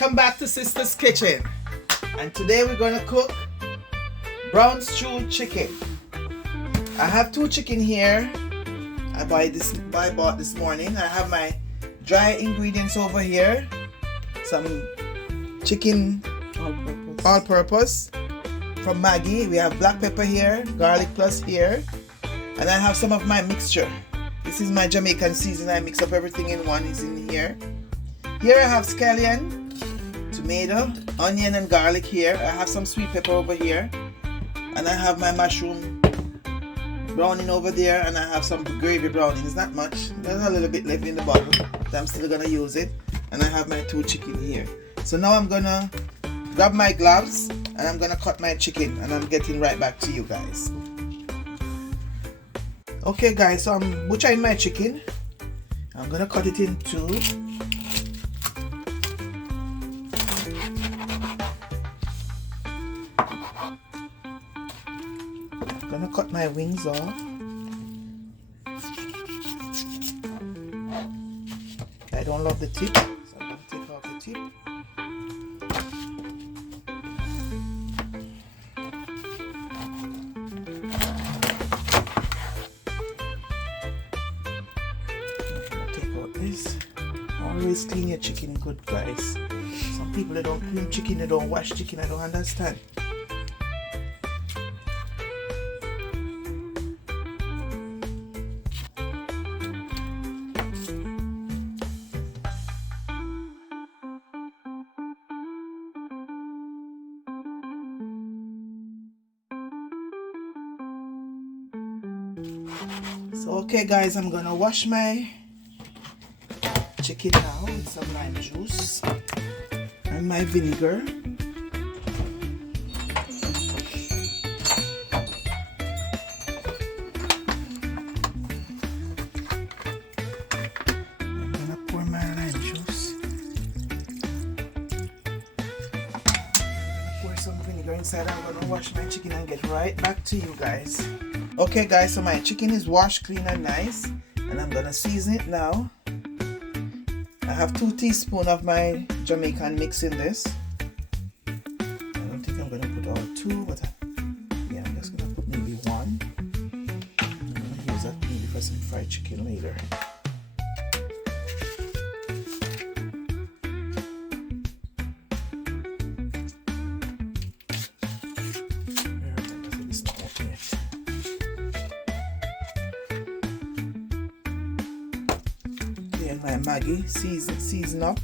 Welcome back to Sister's Kitchen, and today we're going to cook brown stew chicken. I have two chicken here. I bought this morning. I have my dry ingredients over here, some chicken all-purpose from Maggie. We have black pepper here, garlic plus here, and I have some of my mixture. This is my Jamaican season. I mix up everything in one. Is in here. Here I have scallion, tomato, onion and garlic here. I have some sweet pepper over here, and I have my mushroom browning over there, and I have some gravy browning. It's not much. There's a little bit left in the bottle, but I'm still gonna use it. And I have my two chicken here. So now I'm gonna grab my gloves and I'm gonna cut my chicken, and I'm getting right back to you guys. Okay guys, so I'm butchering my chicken. I'm gonna cut it in two. I'm gonna cut my wings off. I don't love the tip, so I'm gonna take off the tip. This. Always clean your chicken good, guys. Some people they don't clean chicken, they don't wash chicken. I don't understand. So okay guys, I'm gonna wash my chicken now with some lime juice and my vinegar. I'm gonna pour my lime juice. Pour some vinegar inside. I'm gonna wash my chicken and get right back to you guys. Okay guys, so my chicken is washed clean and nice, and I'm gonna season it now. I have 2 teaspoons of my Jamaican mix in this. I don't think I'm going to put all 2, but yeah, I'm just going to put maybe 1. I'm going to use that maybe for some fried chicken later. And my Maggi season up.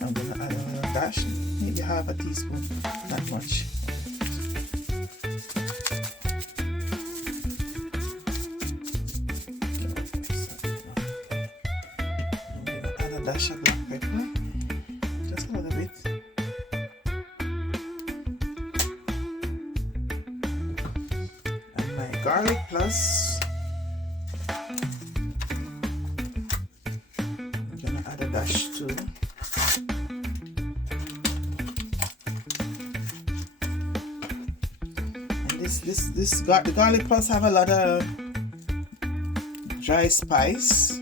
I'm gonna add a dash, maybe half a teaspoon, not much. I'm gonna add a dash of black pepper, just a little bit. And my garlic plus. Dash too. And the garlic plus have a lot of dry spice,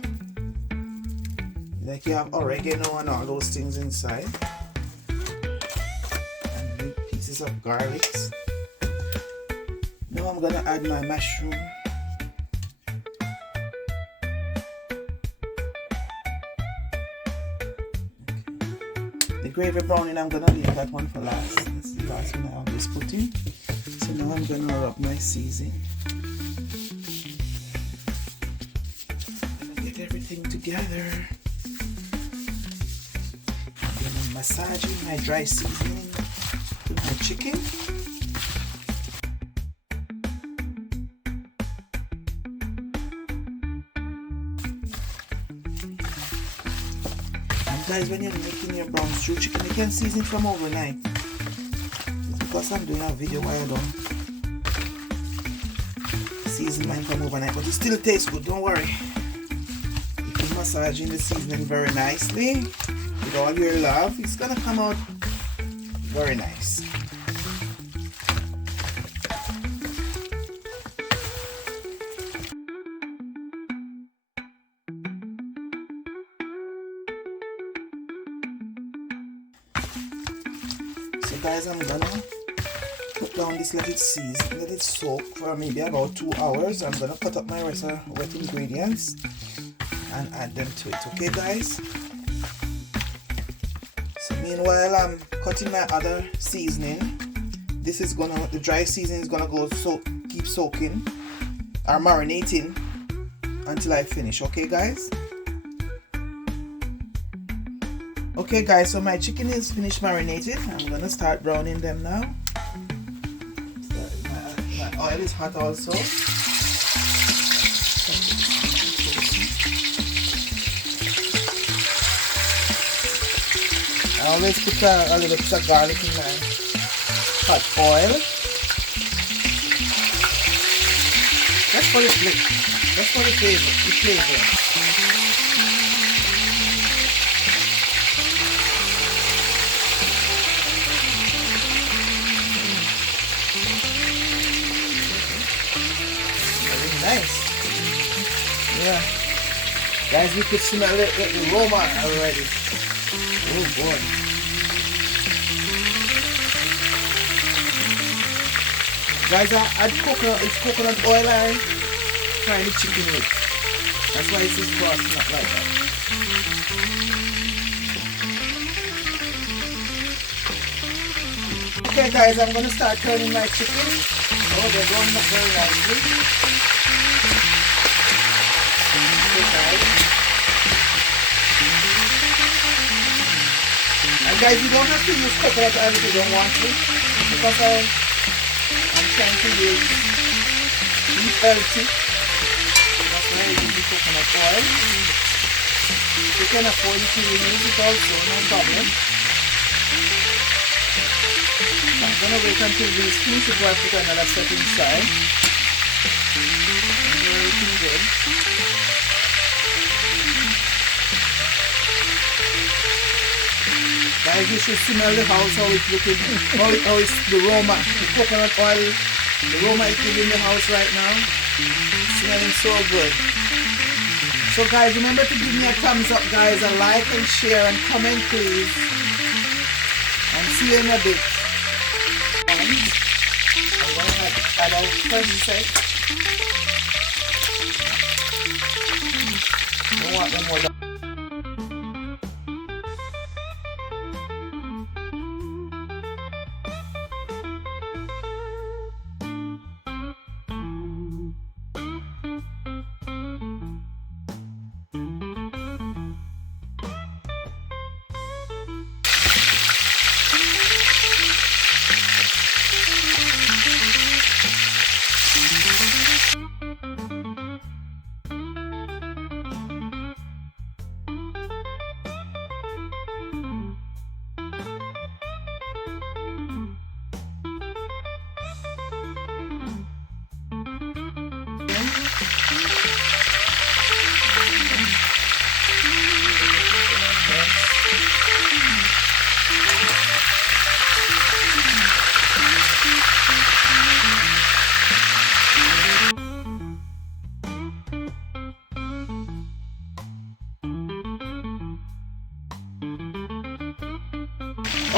like you have oregano and all those things inside, and big pieces of garlic. Now I'm gonna add my mushroom. The gravy browning, I'm gonna leave that one for last. That's the last one I always put in. So now I'm gonna rub my seasoning. I'm gonna get everything together. I'm gonna massage in my dry seasoning to my chicken. Guys, when you're making your brown stew chicken, you can season it from overnight. It's because I'm doing a video where I don't season mine from overnight, but it still tastes good, don't worry. You can massage in the seasoning very nicely with all your love. It's gonna come out very nice. guys, I'm gonna put down this, let it season, let it soak for maybe about 2 hours. I'm gonna cut up my rest of wet ingredients and add them to it. Okay guys? So meanwhile I'm cutting my other seasoning. This is gonna, the dry seasoning is gonna go keep soaking or marinating until I finish. Okay guys? Okay guys, so my chicken is finished marinated. I'm gonna start browning them now. My oil is hot also. I always put a little bit of garlic in my hot oil. That's for the flavor. That's for the flavor. Nice. Yeah. Guys, we could smell it with the aroma already. Oh boy. Guys, it's coconut oil I fry the chicken with. That's why it's frosted up like that. Okay guys, I'm gonna start turning my chicken. Oh, they're going up very nicely. And guys, you don't have to use coconut oil if you don't want to, because I'm trying to use beef healthy. That's why I use the coconut oil. You can afford to use it also, no problem. I'm gonna wait until these finish before I put another set inside. Everything good. Guys, you should smell the house, how it's looking, how it's the aroma, the coconut oil, the aroma is giving the house right now. It's smelling so good. So guys, remember to give me a thumbs up guys, a like and share and comment please. And see you in a bit. I'm going to add our fresh set. Don't want them more.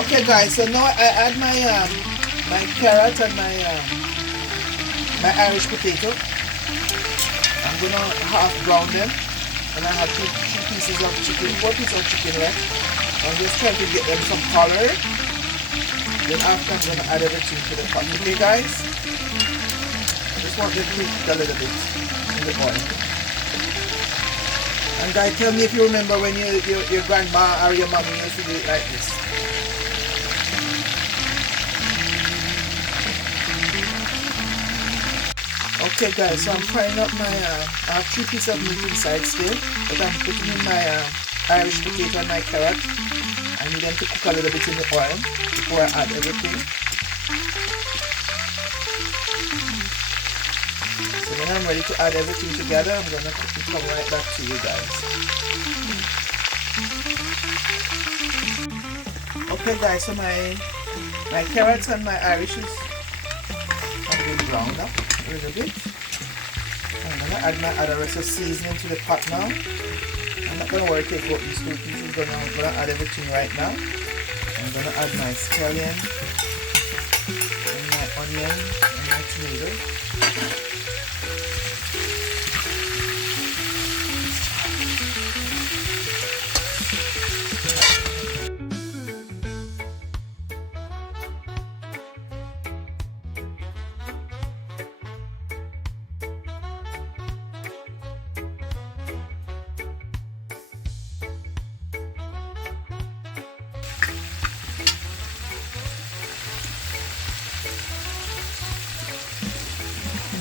Okay guys, so now I add my my carrot and my Irish potato. I'm gonna half brown them, and I have 3 pieces of chicken, 4 pieces of chicken left. I'm just trying to get them some color. Then after I'm gonna add everything to the pot. Okay guys? I just want them to cook a little bit in the oil. And guys, tell me if you remember when your grandma or your mommy used to do it like this. Okay guys, so I'm frying up my, I have 3 pieces of meat inside still, but I'm putting in my Irish potato and my carrot. I need them to cook a little bit in the oil before I add everything. So when I'm ready to add everything together, I'm going to come right back to you guys. Okay guys, so my carrots and my Irish is been browned up a little bit. I'm going to add my other rest of seasoning to the pot now. I'm not going to worry take out these 2 pieces, but I'm going to add everything right now. I'm going to add my scallion. onion and my tomato.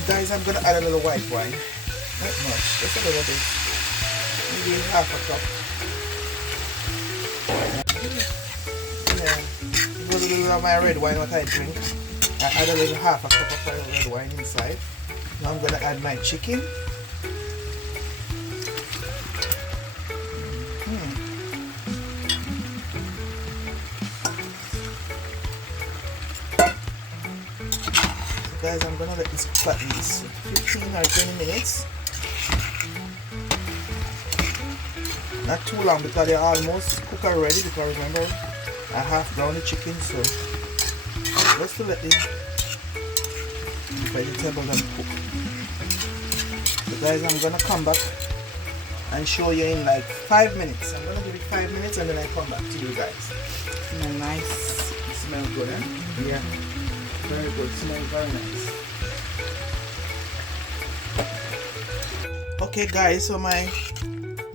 Guys, I'm gonna add a little white wine. Not much, just a little bit. Maybe half a cup. Yeah. A little bit of my red wine, what I drink. I add a little half a cup of my red wine inside. Now I'm gonna add my chicken. Guys, I'm gonna let this cook at least 15 or 20 minutes. Not too long because they're almost cooked already, because remember I half browned the chicken, so just to let the vegetable them cook. So guys, I'm gonna come back and show you in like 5 minutes. I'm gonna give it 5 minutes and then I come back to you guys. Smell nice. It smells good, eh? Yeah. Very good, smells very nice. Okay guys, so my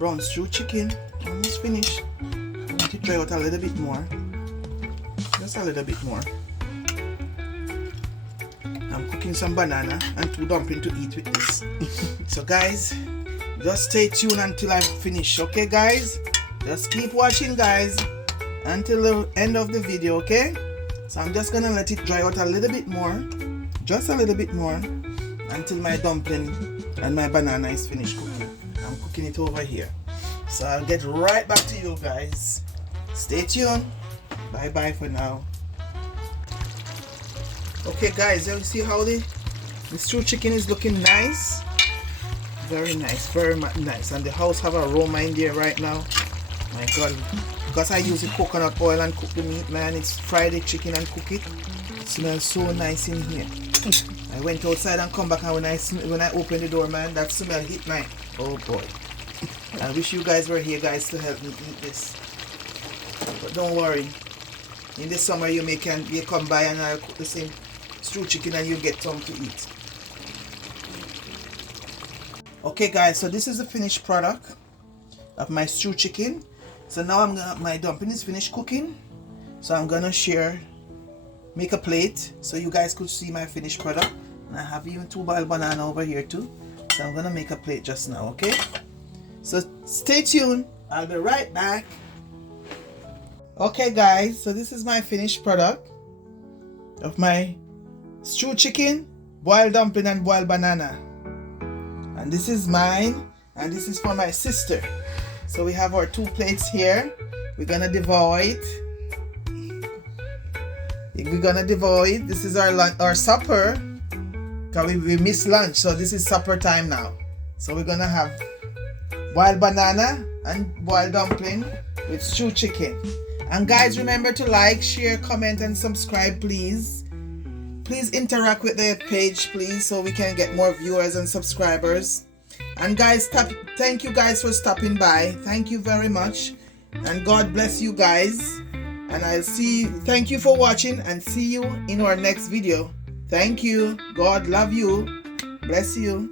brown stew chicken almost finished. Let it dry out a little bit more. Just a little bit more. I'm cooking some banana and 2 dumplings to eat with this. So guys, just stay tuned until I finish, okay guys? Just keep watching guys until the end of the video, okay? So I'm just gonna let it dry out a little bit more, just a little bit more, until my dumpling and my banana is finished cooking. I'm cooking it over here. So I'll get right back to you guys. Stay tuned. Bye bye for now. Okay guys, you see how the stew chicken is looking nice? Very nice, very nice. And the house have a aroma in there right now. My god. Because I use the coconut oil and cook the meat, man. It's fried the chicken and cook it. It smells so nice in here. I went outside and come back, and when I opened the door, man, that smell hit me. Oh boy. I wish you guys were here, guys, to help me eat this. But don't worry. In the summer, you come by and I'll cook the same stew chicken and you get some to eat. Okay, guys, so this is the finished product of my stew chicken. So now my dumpling is finished cooking. So I'm gonna make a plate so you guys could see my finished product. And I have even 2 boiled banana over here too. So I'm gonna make a plate just now, okay? So stay tuned. I'll be right back. Okay guys, so this is my finished product of my stew chicken, boiled dumpling and boiled banana. And this is mine and this is for my sister. So we have our 2 plates here. We're gonna devour it. This is our supper. Because we missed lunch, so this is supper time now. So we're gonna have boiled banana and boiled dumpling with stew chicken. And guys, remember to like, share, comment and subscribe, please. Please interact with the page, please, so we can get more viewers and subscribers. And guys, thank you guys for stopping by. Thank you very much. And God bless you guys. And thank you for watching and see you in our next video. Thank you. God love you. Bless you.